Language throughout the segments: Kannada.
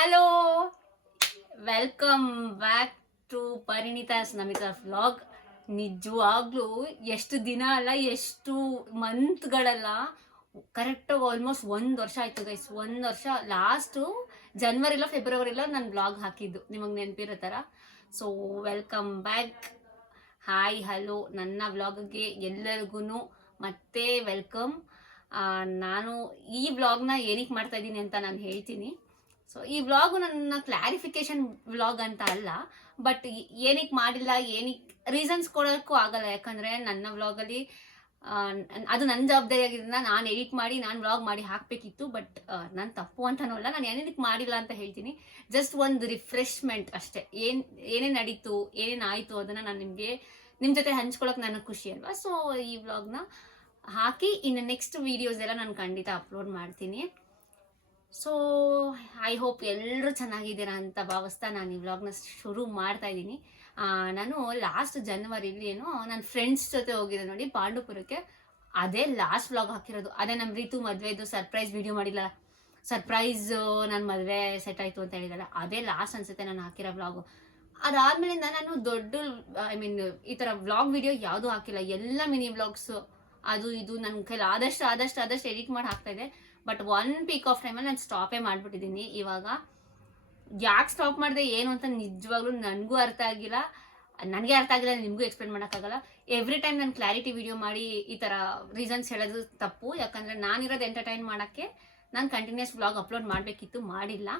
Hello, welcome back to Parinitha's Namitha vlog. ನಿಜವಾಗ್ಲೂ ಎಷ್ಟು ದಿನ ಅಲ್ಲ, ಎಷ್ಟು ಮಂತ್ಗಳಲ್ಲ, ಕರೆಕ್ಟಾಗಿ ಆಲ್ಮೋಸ್ಟ್ 1 ವರ್ಷ ಆಯ್ತು ಗೈಸ್. 1 ವರ್ಷ. ಲಾಸ್ಟು ಜನವರಿಲ್ಲ ಫೆಬ್ರವರಿಲ್ಲ ನಾನು ವ್ಲಾಗ್ ಹಾಕಿದ್ದು, ನಿಮಗೆ ನೆನಪಿರೋ ಥರ. So welcome back. Hi hello, ನನ್ನ ವ್ಲಾಗ್ಗೆ ಎಲ್ಲರಿಗೂ ಮತ್ತೆ ವೆಲ್ಕಮ್. ನಾನು ಈ ವ್ಲಾಗ್ನ ಏನಕ್ಕೆ ಮಾಡ್ತಾ ಇದ್ದೀನಿ ಅಂತ ನಾನು ಹೇಳ್ತೀನಿ. ಸೊ ಈ ವ್ಲಾಗು ನನ್ನ ಕ್ಲಾರಿಫಿಕೇಶನ್ ವ್ಲಾಗ್ ಅಂತ ಅಲ್ಲ, ಬಟ್ ಏನಕ್ಕೆ ಮಾಡಿಲ್ಲ, ಏನಕ್ಕೆ ರೀಸನ್ಸ್ ಕೊಡೋಕ್ಕೂ ಆಗಲ್ಲ. ಯಾಕಂದರೆ ನನ್ನ ವ್ಲಾಗಲ್ಲಿ ಅದು ನನ್ನ ಜವಾಬ್ದಾರಿ ಆಗಿದ್ದರಿಂದ ನಾನು ಎಡಿಟ್ ಮಾಡಿ ನಾನು ವ್ಲಾಗ್ ಮಾಡಿ ಹಾಕಬೇಕಿತ್ತು. ಬಟ್ ನಾನು ತಪ್ಪು ಅಂತನೂ ಅಲ್ಲ, ನಾನು ಏನೇನಕ್ಕೆ ಮಾಡಿಲ್ಲ ಅಂತ ಹೇಳ್ತೀನಿ. ಜಸ್ಟ್ ಒಂದು ರಿಫ್ರೆಶ್ಮೆಂಟ್ ಅಷ್ಟೇ. ಏನೇನು ನಡೀತು, ಏನೇನು ಆಯಿತು ಅದನ್ನು ನಾನು ನಿಮ್ಮ ಜೊತೆ ಹಂಚ್ಕೊಳ್ಳೋಕೆ ನನಗೆ ಖುಷಿ ಅಲ್ವಾ. ಸೊ ಈ ವ್ಲಾಗ್ನ ಹಾಕಿ ಇನ್ನು ನೆಕ್ಸ್ಟ್ ವೀಡಿಯೋಸ್ ಎಲ್ಲ ನಾನು ಖಂಡಿತ ಅಪ್ಲೋಡ್ ಮಾಡ್ತೀನಿ. ಸೊ ಐ ಹೋಪ್ ಎಲ್ಲರೂ ಚೆನ್ನಾಗಿದ್ದೀರಾ ಅಂತ ಭಾವಿಸ್ತಾ ನಾನು ಈ ವ್ಲಾಗ್ನ ಶುರು ಮಾಡ್ತಾ ಇದ್ದೀನಿ. ನಾನು ಲಾಸ್ಟ್ ಜನವರಿಲಿ ನನ್ನ ಫ್ರೆಂಡ್ಸ್ ಜೊತೆ ಹೋಗಿದ್ದೆ ನೋಡಿ ಪಾಂಡುಪುರಕ್ಕೆ. ಅದೇ ಲಾಸ್ಟ್ ವ್ಲಾಗ್ ಹಾಕಿರೋದು. ಅದೇ ನಮ್ಮ ರೀತು ಮದುವೆದು ಸರ್ಪ್ರೈಸ್ ವಿಡಿಯೋ ಮಾಡಿಲ್ಲ, ಸರ್ಪ್ರೈಸ್ ನನ್ನ ಮದುವೆ ಸೆಟ್ ಆಯಿತು ಅಂತ ಹೇಳಿದಲ್ಲ, ಅದೇ ಲಾಸ್ಟ್ ಅನ್ಸುತ್ತೆ ನಾನು ಹಾಕಿರೋ ವ್ಲಾಗು. ಅದಾದ್ಮೇಲಿಂದ ನಾನು ದೊಡ್ಡ ಈ ಥರ ವ್ಲಾಗ್ ವಿಡಿಯೋ ಯಾವುದೂ ಹಾಕಿಲ್ಲ. ಎಲ್ಲ ಮಿನಿ ವ್ಲಾಗ್ಸು ಅದು ಇದು ನನ್ನ ಕೈಲಿ ಆದಷ್ಟು ಎಡಿಟ್ ಮಾಡಿ ಹಾಕ್ತಾ ಇದೆ. ಬಟ್ 1 ಪೀಕ್ ಆಫ್ ಟೈಮಲ್ಲಿ ನಾನು ಸ್ಟಾಪೇ ಮಾಡಿಬಿಟ್ಟಿದ್ದೀನಿ. ಇವಾಗ ಯಾಕೆ ಸ್ಟಾಪ್ ಮಾಡಿದೆ ಏನು ಅಂತ ನಿಜವಾಗ್ಲೂ ನನಗೂ ಅರ್ಥ ಆಗಿಲ್ಲ, ನನಗೆ ಅರ್ಥ ಆಗಿಲ್ಲ, ನಿಮಗೂ ಎಕ್ಸ್ಪ್ಲೇನ್ ಮಾಡೋಕ್ಕಾಗಲ್ಲ. ಎವ್ರಿ ಟೈಮ್ ನಾನು ಕ್ಲಾರಿಟಿ ವಿಡಿಯೋ ಮಾಡಿ ಈ ಥರ ರೀಸನ್ಸ್ ಹೇಳೋದು ತಪ್ಪು. ಯಾಕಂದರೆ ನಾನಿರೋದು ಎಂಟರ್ಟೈನ್ ಮಾಡೋಕ್ಕೆ ನಾನು ಕಂಟಿನ್ಯೂಸ್ ವ್ಲಾಗ್ ಅಪ್ಲೋಡ್ ಮಾಡಬೇಕಿತ್ತು, ಮಾಡಿಲ್ಲ.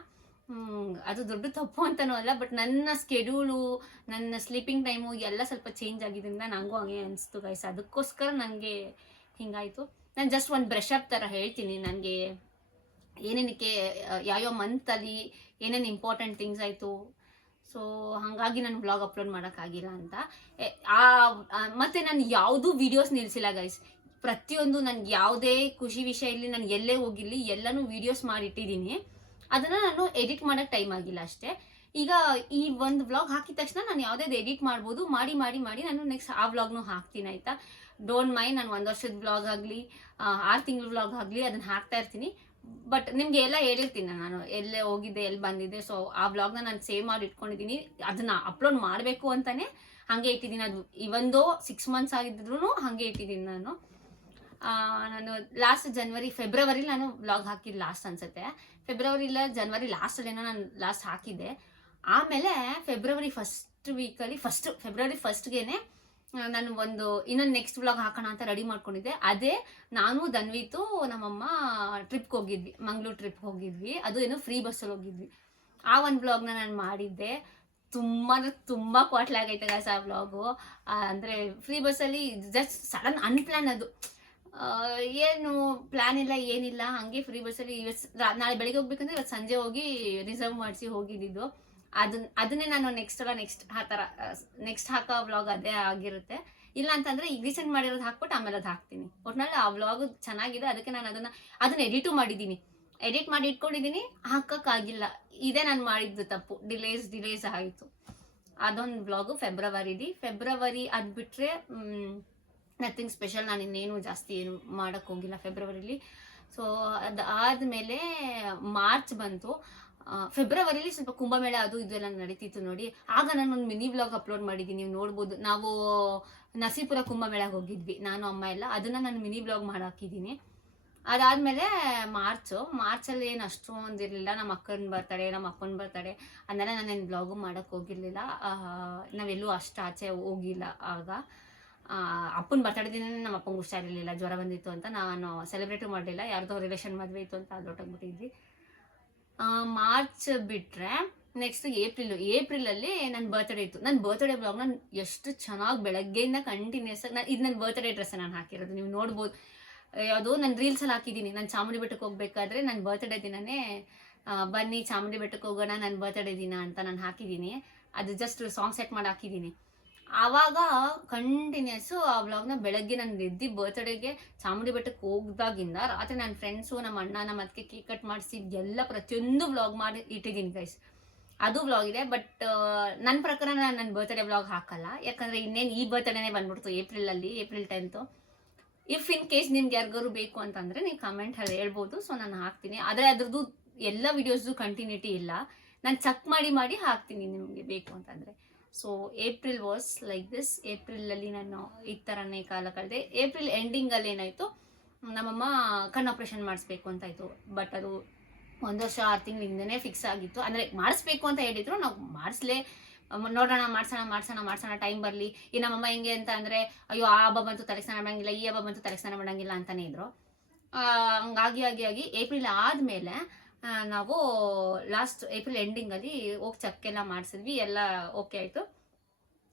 ಅದು ದೊಡ್ಡ ತಪ್ಪು ಅಂತನೂ ಅಲ್ಲ, ಬಟ್ ನನ್ನ ಸ್ಕೆಡ್ಯೂಲು, ನನ್ನ ಸ್ಲೀಪಿಂಗ್ ಟೈಮು ಎಲ್ಲ ಸ್ವಲ್ಪ ಚೇಂಜ್ ಆಗಿದ್ದರಿಂದ ನನಗೂ ಹಾಗೆ ಅನಿಸ್ತು ಗೈಸ್. ಅದಕ್ಕೋಸ್ಕರ ನನಗೆ ಹಿಂಗಾಯಿತು. ನಾನು ಜಸ್ಟ್ ಒಂದು ಬ್ರಷ್ ಅಪ್ ಥರ ಹೇಳ್ತೀನಿ, ನನಗೆ ಏನೇನಕ್ಕೆ ಯಾವ್ಯಾವ ಮಂತಲ್ಲಿ ಏನೇನು ಇಂಪಾರ್ಟೆಂಟ್ ಥಿಂಗ್ಸ್ ಆಯಿತು. ಸೊ ಹಾಗಾಗಿ ನಾನು ಬ್ಲಾಗ್ ಅಪ್ಲೋಡ್ ಮಾಡೋಕ್ಕಾಗಿಲ್ಲ ಅಂತ. ಮತ್ತು ನಾನು ಯಾವುದೂ ವೀಡಿಯೋಸ್ ನಿಲ್ಲಿಸಿಲ್ಲ ಗೈಸ್. ಪ್ರತಿಯೊಂದು ನನಗೆ ಯಾವುದೇ ಖುಷಿ ವಿಷಯ ಇಲ್ಲಿ, ನಾನು ಎಲ್ಲೇ ಹೋಗಿರಲಿ ಎಲ್ಲನೂ ವೀಡಿಯೋಸ್ ಮಾಡಿಟ್ಟಿದ್ದೀನಿ. ಅದನ್ನು ನಾನು ಎಡಿಟ್ ಮಾಡೋಕ್ಕೆ ಟೈಮ್ ಆಗಿಲ್ಲ ಅಷ್ಟೇ. ಈಗ ಈ ಒಂದು ವ್ಲಾಗ್ ಹಾಕಿದ ತಕ್ಷಣ ನಾನು ಯಾವುದೇ ಎಡಿಟ್ ಮಾಡ್ಬೋದು, ಮಾಡಿ ಮಾಡಿ ಮಾಡಿ ನಾನು ನೆಕ್ಸ್ಟ್ ಆ ವ್ಲಾಗ್ನೂ ಹಾಕ್ತೀನಿ ಆಯಿತಾ. Don't mind. ನಾನು 1 ವರ್ಷದ ವ್ಲಾಗ್ ಆಗಲಿ 6 ತಿಂಗಳ ವ್ಲಾಗ್ ಆಗಲಿ ಅದನ್ನು ಹಾಕ್ತಾ ಇರ್ತೀನಿ. ಬಟ್ ನಿಮಗೆ ಎಲ್ಲ ಹೇಳಿರ್ತೀನಿ, ನಾನು ಎಲ್ಲೇ ಹೋಗಿದ್ದೆ, ಎಲ್ಲಿ ಬಂದಿದ್ದೆ. ಸೊ ಆ ವ್ಲಾಗ್ನ ನಾನು ಸೇವ್ ಮಾಡಿ ಇಟ್ಕೊಂಡಿದ್ದೀನಿ. ಅದನ್ನು ಅಪ್ಲೋಡ್ ಮಾಡಬೇಕು ಅಂತಲೇ ಹಾಗೆ ಇಟ್ಟಿದ್ದೀನಿ. ಅದು ಇವಂದೋ 6 ಮಂತ್ಸ್ ಆಗಿದ್ರು ಹಾಗೆ ಇಟ್ಟಿದ್ದೀನಿ ನಾನು. ಲಾಸ್ಟ್ ಫೆಬ್ರವರಿಲಿ ನಾನು ವ್ಲಾಗ್ ಹಾಕಿದ್ದು ಲಾಸ್ಟ್ ಅನ್ಸುತ್ತೆ. ಫೆಬ್ರವರಿ ಇಲ್ಲ ಜನವರಿ ಲಾಸ್ಟಲ್ಲೇನೋ ನಾನು ಲಾಸ್ಟ್ ಹಾಕಿದ್ದೆ. ಆಮೇಲೆ ಫೆಬ್ರವರಿ ಫಸ್ಟ್ಗೆ ನಾನು ಇನ್ನೊಂದು ನೆಕ್ಸ್ಟ್ ವ್ಲಾಗ್ ಹಾಕೋಣ ಅಂತ ರೆಡಿ ಮಾಡ್ಕೊಂಡಿದ್ದೆ. ಅದೇ ನಾನು ಧನ್ವಿತು ನಮ್ಮಮ್ಮ ಟ್ರಿಪ್ಗೆ ಹೋಗಿದ್ವಿ, ಮಂಗಳೂರು ಟ್ರಿಪ್ಗೆ ಹೋಗಿದ್ವಿ. ಅದು ಏನೋ ಫ್ರೀ ಬಸ್ಸಲ್ಲಿ ಹೋಗಿದ್ವಿ. ಆ ಒಂದು ವ್ಲಾಗ್ನ ನಾನು ಮಾಡಿದ್ದೆ. ತುಂಬ ಕ್ವಾಟ್ಲೆ ಆಗೈತೆ ಗಾಯ್ಸ್ ಆ ವ್ಲಾಗು. ಅಂದರೆ ಫ್ರೀ ಬಸ್ಸಲ್ಲಿ ಜಸ್ಟ್ ಸಡನ್ ಅನ್ಪ್ಲಾನ್. ಅದು ಏನು ಪ್ಲ್ಯಾನ್ ಇಲ್ಲ, ಏನಿಲ್ಲ, ಹಾಗೆ ಫ್ರೀ ಬಸ್ಸಲ್ಲಿ ನಾಳೆ ಬೆಳಿಗ್ಗೆ ಹೋಗ್ಬೇಕಂದ್ರೆ ಇವತ್ತು ಸಂಜೆ ಹೋಗಿ ರಿಸರ್ವ್ ಮಾಡಿಸಿ ಹೋಗಿದ್ದು. ಅದನ್ನೇ ನಾನು ನೆಕ್ಸ್ಟ್ ಆ ಥರ ನೆಕ್ಸ್ಟ್ ಹಾಕೋ ವ್ಲಾಗ್ ಅದೇ ಆಗಿರುತ್ತೆ. ಇಲ್ಲ ಅಂತಂದರೆ ಈಗ ರೀಸೆಂಟ್ ಮಾಡಿರೋದು ಹಾಕ್ಬಿಟ್ಟು ಆಮೇಲೆ ಅದು ಹಾಕ್ತೀನಿ. ಒಟ್ಟಿನಲ್ಲಿ ಆ ವ್ಲಾಗು ಚೆನ್ನಾಗಿದೆ, ಅದಕ್ಕೆ ನಾನು ಅದನ್ನು ಎಡಿಟು ಮಾಡಿದ್ದೀನಿ, ಎಡಿಟ್ ಮಾಡಿ ಇಟ್ಕೊಂಡಿದ್ದೀನಿ. ಹಾಕೋಕ್ಕಾಗಿಲ್ಲ. ಇದೇ ನಾನು ಮಾಡಿದ್ದು ತಪ್ಪು. ಡಿಲೇಸ್ ಆಯಿತು. ಅದೊಂದು ವ್ಲಾಗು ಫೆಬ್ರವರಿ ಅದು ಬಿಟ್ಟರೆ ನಥಿಂಗ್ ಸ್ಪೆಷಲ್. ನಾನು ಇನ್ನೇನು ಜಾಸ್ತಿ ಏನು ಮಾಡೋಕ್ಕೆ ಹೋಗಿಲ್ಲ ಫೆಬ್ರವರಿಲಿ. ಸೊ ಅದಾದಮೇಲೆ ಮಾರ್ಚ್ ಬಂತು. ಫೆಬ್ರವರಿಲಿ ಸ್ವಲ್ಪ ಕುಂಭಮೇಳ ಅದು ಇದೆಲ್ಲ ನಡೀತಿತ್ತು ನೋಡಿ. ಆಗ ನಾನು ಒಂದು ಮಿನಿ ವ್ಲಾಗ್ ಅಪ್ಲೋಡ್ ಮಾಡಿದ್ದೀನಿ, ನೀವು ನೋಡ್ಬೋದು. ನಾವು ನರಸೀಪುರ ಕುಂಭಮೇಳಗೆ ಹೋಗಿದ್ವಿ ನಾನು ಅಮ್ಮ ಎಲ್ಲ. ಅದನ್ನು ನಾನು ಮಿನಿ ವ್ಲಾಗ್ ಮಾಡಾಕಿದ್ದೀನಿ. ಅದಾದಮೇಲೆ ಮಾರ್ಚಲ್ಲಿ ಏನು ಅಷ್ಟೊಂದಿರಲಿಲ್ಲ. ನಮ್ಮ ಅಕ್ಕನ ಬರ್ತಡೆ, ನಮ್ಮ ಅಪ್ಪನ ಬರ್ತಡೆ, ಅದನ್ನೆಲ್ಲ ನಾನೇನು ವ್ಲಾಗು ಮಾಡೋಕ್ಕೆ ಹೋಗಿರಲಿಲ್ಲ. ನಾವೆಲ್ಲೂ ಅಷ್ಟು ಆಚೆ ಹೋಗಿಲ್ಲ. ಆಗ ಅಪ್ಪನ ಬರ್ತಡೇ ದಿನ ನಮ್ಮ ಅಪ್ಪಂಗೆ ಹುಷಾರಿರಲಿಲ್ಲ, ಜ್ವರ ಬಂದಿತ್ತು ಅಂತ ನಾನು ಸೆಲೆಬ್ರೇಟು ಮಾಡಲಿಲ್ಲ. ಯಾರ್ದೋ ರಿಲೇಷನ್ ಮದುವೆ ಇತ್ತು ಅಂತ ಅದು ಹೊಟ್ಟೋಗ್ಬಿಟ್ಟಿದ್ವಿ. ಮಾರ್ಚ್ ಬಿಟ್ಟರೆ ನೆಕ್ಸ್ಟ್ ಏಪ್ರಿಲಲ್ಲಿ ನನ್ನ ಬರ್ತ್ಡೇ ಇತ್ತು. ನನ್ನ ಬರ್ತ್ಡೇ ವ್ಲಾಗ್ನ ಎಷ್ಟು ಚೆನ್ನಾಗಿ ಬೆಳಗ್ಗೆಯಿಂದ ಕಂಟಿನ್ಯೂಸ್ ಆಗಿ ಇದು ನನ್ನ ಬರ್ತ್ಡೇ ಡ್ರೆಸ್ ನಾನು ಹಾಕಿರೋದು, ನೀವು ನೋಡ್ಬೋದು. ಯಾವುದೋ ನಾನು ರೀಲ್ಸಲ್ಲಿ ಹಾಕಿದ್ದೀನಿ. ನಾನು ಚಾಮುಂಡಿ ಬೆಟ್ಟಕ್ಕೆ ಹೋಗ್ಬೇಕಾದ್ರೆ ನನ್ನ ಬರ್ತ್ಡೇ ದಿನನೇ ಬನ್ನಿ ಚಾಮುಂಡಿ ಬೆಟ್ಟಕ್ಕೆ ಹೋಗೋಣ ನನ್ನ ಬರ್ತ್ಡೇ ದಿನ ಅಂತ ನಾನು ಹಾಕಿದ್ದೀನಿ. ಅದು ಜಸ್ಟ್ ಸಾಂಗ್ ಸೆಟ್ ಮಾಡಿ ಹಾಕಿದ್ದೀನಿ. ಆವಾಗ ಕಂಟಿನ್ಯೂಸು ಆ ವ್ಲಾಗ್ನ ಬೆಳಗ್ಗೆ ನಾನು ಎದ್ದು ಬರ್ತ್ಡೇಗೆ ಚಾಮುಂಡಿ ಬೆಟ್ಟಕ್ಕೆ ಹೋಗ್ದಾಗಿಂದ ರಾತ್ರಿ ನನ್ನ ಫ್ರೆಂಡ್ಸು, ನಮ್ಮ ಅಣ್ಣ, ನಮ್ಮ ಅದಕ್ಕೆ ಕೇಕ್ ಕಟ್ ಮಾಡಿಸಿ ಎಲ್ಲ ಪ್ರತಿಯೊಂದು ವ್ಲಾಗ್ ಮಾಡಿ ಇಟ್ಟಿದ್ದೀನಿ ಗೈಸ್. ಅದು ವ್ಲಾಗ್ ಇದೆ. ಬಟ್ ನನ್ನ ಪ್ರಕಾರ ನಾನು ನನ್ನ ಬರ್ತ್ಡೇ ವ್ಲಾಗ್ ಹಾಕಲ್ಲ. ಯಾಕಂದರೆ ಇನ್ನೇನು ಈ ಬರ್ತ್ಡೇನೇ ಬಂದ್ಬಿಡ್ತು April 10th. If in case ನಿಮ್ಗೆ ಯಾರಿಗಾರು ಬೇಕು ಅಂತಂದರೆ ನೀವು ಕಮೆಂಟಲ್ಲಿ ಹೇಳ್ಬೋದು. ಸೊ ನಾನು ಹಾಕ್ತೀನಿ. ಆದರೆ ಅದ್ರದ್ದು ಎಲ್ಲ ವಿಡಿಯೋಸ್ದು ಕಂಟಿನ್ಯೂಟಿ ಇಲ್ಲ, ನಾನು ಚೆಕ್ ಮಾಡಿ ಹಾಕ್ತೀನಿ ನಿಮಗೆ ಬೇಕು ಅಂತಂದರೆ. So April was like this. ಏಪ್ರಿಲಲ್ಲಿ ನಾನು ಈ ಥರನೇ ಕಾಲ ಕಳೆದೆ. ಏಪ್ರಿಲ್ ಎಂಡಿಂಗಲ್ಲಿ ಏನಾಯಿತು, ನಮ್ಮಮ್ಮ ಕಣ್ಣು ಆಪ್ರೇಷನ್ ಮಾಡಿಸ್ಬೇಕು ಅಂತಾಯಿತು. ಬಟ್ ಅದು 1 ವರ್ಷ 6 ತಿಂಗಳ ಹಿಂದೆನೇ ಫಿಕ್ಸ್ ಆಗಿತ್ತು. ಅಂದರೆ ಮಾಡಿಸ್ಬೇಕು ಅಂತ ಹೇಳಿದ್ರು, ನಾವು ನೋಡೋಣ ಮಾಡ್ಸೋಣ ಟೈಮ್ ಬರಲಿ. ಈ ನಮ್ಮಮ್ಮ ಹೆಂಗೆ ಅಂತ ಅಂದರೆ, ಅಯ್ಯೋ ಆ ಹಬ್ಬ ಬಂತು ತಲೆಗೆ ಸ್ನಾನ ಮಾಡೋಂಗಿಲ್ಲ, ಈ ಹಬ್ಬ ಬಂತು ತಲೆಗೆ ಸ್ನಾನ ಮಾಡೋಂಗಿಲ್ಲ ಅಂತಲೇ ಇದ್ರು. ಹಂಗಾಗಿ ಏಪ್ರಿಲ್ ಆದಮೇಲೆ ನಾವು ಲಾಸ್ಟ್ ಏಪ್ರಿಲ್ ಎಂಡಿಂಗಲ್ಲಿ ಹೋಗಿ ಚೆಕ್ ಎಲ್ಲ ಮಾಡಿಸಿದ್ವಿ, ಎಲ್ಲ ಓಕೆ ಆಯಿತು.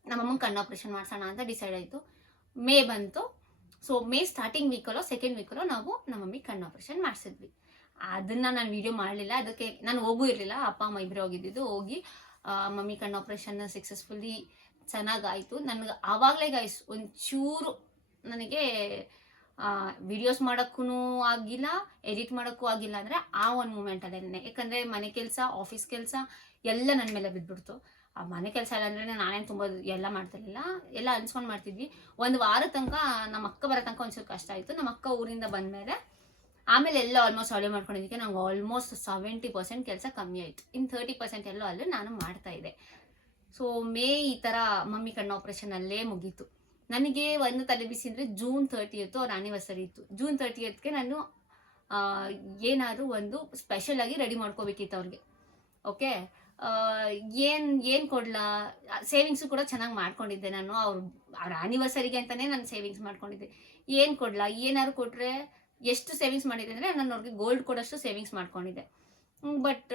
ನಮ್ಮಮ್ಮಂಗೆ ಕಣ್ಣು ಆಪ್ರೇಷನ್ ಮಾಡಿಸೋಣ ಅಂತ ಡಿಸೈಡ್ ಆಯಿತು. ಮೇ ಬಂತು. ಸೊ ಮೇ ಸ್ಟಾರ್ಟಿಂಗ್ ವೀಕಲ್ಲೋ ಸೆಕೆಂಡ್ ವೀಕಲ್ಲೋ ನಾವು ನಮ್ಮಮ್ಮಿಗೆ ಕಣ್ಣು ಆಪ್ರೇಷನ್ ಮಾಡಿಸಿದ್ವಿ. ಅದನ್ನು ನಾನು ವಿಡಿಯೋ ಮಾಡಲಿಲ್ಲ, ಅದಕ್ಕೆ ನಾನು ಹೋಗೂ ಇರಲಿಲ್ಲ, ಅಪ್ಪ ಅಮ್ಮ ಇಬ್ಬರೇ ಹೋಗಿದ್ದಿದ್ದು. ಹೋಗಿ ಮಮ್ಮಿ ಕಣ್ಣು ಆಪ್ರೇಷನ್ ಸಕ್ಸಸ್ಫುಲಿ ಚೆನ್ನಾಗಾಯಿತು. ನನಗೆ ಆವಾಗಲೇ ಗೈಸ್ ಒಂಚೂರು ನನಗೆ ವಿಡಿಯೋಸ್ ಮಾಡೋಕ್ಕೂ ಆಗಿಲ್ಲ, ಎಡಿಟ್ ಮಾಡೋಕ್ಕೂ ಆಗಿಲ್ಲ. ಅಂದರೆ ಆ ಒಂದು ಮೂಮೆಂಟಲ್ಲೇ, ಯಾಕಂದರೆ ಮನೆ ಕೆಲಸ, ಆಫೀಸ್ ಕೆಲಸ ಎಲ್ಲ ನನ್ನ ಮೇಲೆ ಬಿದ್ದುಬಿಡ್ತು. ಆ ಮನೆ ಕೆಲಸ ಎಲ್ಲ ಅಂದರೆ ನಾನೇನು ತುಂಬ ಎಲ್ಲ ಮಾಡ್ತಿರ್ಲಿಲ್ಲ, ಎಲ್ಲ ಅನ್ಸ್ಕೊಂಡು ಮಾಡ್ತಿದ್ವಿ. ಒಂದು ವಾರ ತನಕ ನಮ್ಮ ಅಕ್ಕ ಬರೋ ತನಕ ಒಂಚೂರು ಕಷ್ಟ ಆಯಿತು. ನಮ್ಮ ಅಕ್ಕ ಊರಿಂದ ಬಂದಮೇಲೆ ಆಮೇಲೆ ಎಲ್ಲ ಆಲ್ಮೋಸ್ಟ್ ಅಲ್ಲೇ ಮಾಡ್ಕೊಂಡಿದ್ದಕ್ಕೆ ನಂಗೆ ಆಲ್ಮೋಸ್ಟ್ 70% ಕೆಲಸ ಕಮ್ಮಿ ಆಯಿತು. ಇನ್ನು 30% ಎಲ್ಲೋ ಅಲ್ಲೂ ನಾನು ಮಾಡ್ತಾಯಿದ್ದೆ. ಸೊ ಮೇ ಈ ಥರ ಮಮ್ಮಿ ಕಣ್ಣು ಆಪ್ರೇಷನ್ ಅಲ್ಲೇ ಮುಗೀತು. ನನಗೆ ಒಂದು ತಲೆ ಬಿಸಿ ಅಂದರೆ ಜೂನ್ 30th ಅವ್ರ ಆ್ಯನಿವರ್ಸರಿ ಇತ್ತು. ಜೂನ್ 30th ನಾನು ಏನಾದರೂ ಒಂದು ಸ್ಪೆಷಲಾಗಿ ರೆಡಿ ಮಾಡ್ಕೋಬೇಕಿತ್ತು ಅವ್ರಿಗೆ. ಓಕೆ, ಏನು ಕೊಡಲಾ, ಸೇವಿಂಗ್ಸು ಕೂಡ ಚೆನ್ನಾಗಿ ಮಾಡ್ಕೊಂಡಿದ್ದೆ ನಾನು. ಅವ್ರ ಆ್ಯನಿವರ್ಸರಿಗೆ ಅಂತಲೇ ನಾನು ಸೇವಿಂಗ್ಸ್ ಮಾಡ್ಕೊಂಡಿದ್ದೆ. ಏನು ಕೊಡಲಾ, ಏನಾದ್ರು ಕೊಟ್ಟರೆ ಎಷ್ಟು ಸೇವಿಂಗ್ಸ್ ಮಾಡಿದ್ದೆ ಅಂದರೆ ನಾನು ಅವ್ರಿಗೆ ಗೋಲ್ಡ್ ಕೊಡೋಷ್ಟು ಸೇವಿಂಗ್ಸ್ ಮಾಡ್ಕೊಂಡಿದ್ದೆ. ಬಟ್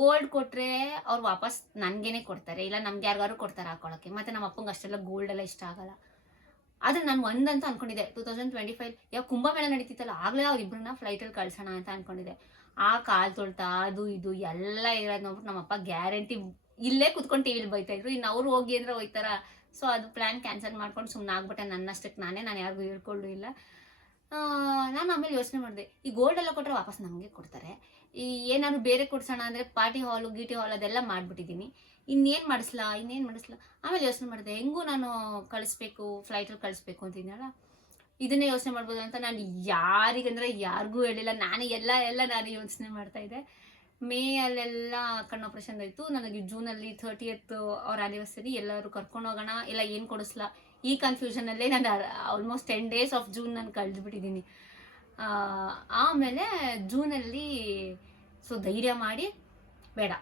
ಗೋಲ್ಡ್ ಕೊಟ್ಟರೆ ಅವ್ರು ವಾಪಸ್ ನನಗೇನೆ ಕೊಡ್ತಾರೆ, ಇಲ್ಲ ನಮ್ಗೆ ಯಾರಿಗಾರು ಕೊಡ್ತಾರೆ ಹಾಕೊಳ್ಳೋಕ್ಕೆ. ಮತ್ತು ನಮ್ಮ ಅಪ್ಪಂಗೆ ಅಷ್ಟೆಲ್ಲ ಗೋಲ್ಡೆಲ್ಲ ಇಷ್ಟ ಆಗಲ್ಲ. ಆದರೆ ನಾನು ಒಂದಂತ ಅಂದ್ಕೊಂಡಿದ್ದೆ, 2025 ಯಾವ ಕುಂಭಮೇಳ ನಡೀತಿತ್ತಲ್ಲ, ಆಗಲೇ ಅವ್ರಿಬ್ಬರನ್ನ ಫ್ಲೈಟಲ್ಲಿ ಕಳ್ಸೋಣ ಅಂತ ಅಂದ್ಕೊಂಡಿದ್ದೆ. ಆ ಕಾಲು ತೊಳ್ತಾ ಅದು ಇದು ಎಲ್ಲ ಇರೋದು ನೋಡ್ಬಿಟ್ಟು ನಮ್ಮಪ್ಪ ಗ್ಯಾರಂಟಿ ಇಲ್ಲೇ ಕುತ್ಕೊಂಡು ಟಿವಿಲಿ ಬೈತಾಯಿದ್ರು. ಇನ್ನು ಅವ್ರು ಹೋಗಿ ಅಂದರೆ ಹೋಯ್ತಾರ. ಸೊ ಅದು ಪ್ಲ್ಯಾನ್ ಕ್ಯಾನ್ಸಲ್ ಮಾಡ್ಕೊಂಡು ಸುಮ್ಮನೆ ಆಗ್ಬಿಟ್ಟೆ ನನ್ನಷ್ಟಕ್ಕೆ ನಾನು ಯಾರಿಗೂ ಹೇಳ್ಕೊಳ್ಳೂ ಇಲ್ಲ. ನಾನು ಆಮೇಲೆ ಯೋಚನೆ ಮಾಡಿದೆ, ಈ ಗೋಲ್ಡ್ ಎಲ್ಲ ಕೊಟ್ಟರೆ ವಾಪಸ್ ನಮಗೆ ಕೊಡ್ತಾರೆ, ಈ ಏನಾದ್ರು ಬೇರೆ ಕೊಡ್ಸೋಣ ಅಂದರೆ ಪಾರ್ಟಿ ಹಾಲು ಗೀಟಿ ಹಾಲ್ ಅದೆಲ್ಲ ಮಾಡಿಬಿಟ್ಟಿದ್ದೀನಿ, ಇನ್ನೇನು ಮಾಡಿಸ್ಲಾ. ಆಮೇಲೆ ಯೋಚನೆ ಮಾಡಿದೆ, ಹೆಂಗೂ ನಾನು ಕಳಿಸ್ಬೇಕು, ಫ್ಲೈಟಲ್ಲಿ ಕಳಿಸ್ಬೇಕು ಅಂತಿದ್ದೀನಲ್ಲ, ಇದನ್ನೇ ಯೋಚನೆ ಮಾಡ್ಬೋದು ಅಂತ ನಾನು ಯಾರಿಗೂ ಹೇಳಿಲ್ಲ. ನಾನೇ ಎಲ್ಲ ನಾನು ಯೋಚನೆ ಮಾಡ್ತಾಯಿದ್ದೆ. ಮೇ ಅಲ್ಲೆಲ್ಲ ಕಣ್ಣು ಆಪ್ರೇಷನ್ ಆಯಿತು. ನನಗೆ ಜೂನಲ್ಲಿ 30th ಅವ್ರ ಆ್ಯನಿವರ್ಸರಿ, ಎಲ್ಲರೂ ಕರ್ಕೊಂಡು ಹೋಗೋಣ, ಇಲ್ಲ ಏನು ಕೊಡಿಸ್ಲಾ, ಈ ಕನ್ಫ್ಯೂಷನಲ್ಲೇ ನಾನು ಆಲ್ಮೋಸ್ಟ್ 10 days ಆಫ್ ಜೂನ್ ನಾನು ಕಳೆದುಬಿಟ್ಟಿದ್ದೀನಿ. ಆಮೇಲೆ ಜೂನಲ್ಲಿ ಸೊ ಧೈರ್ಯ ಮಾಡಿ ಬೇಡ,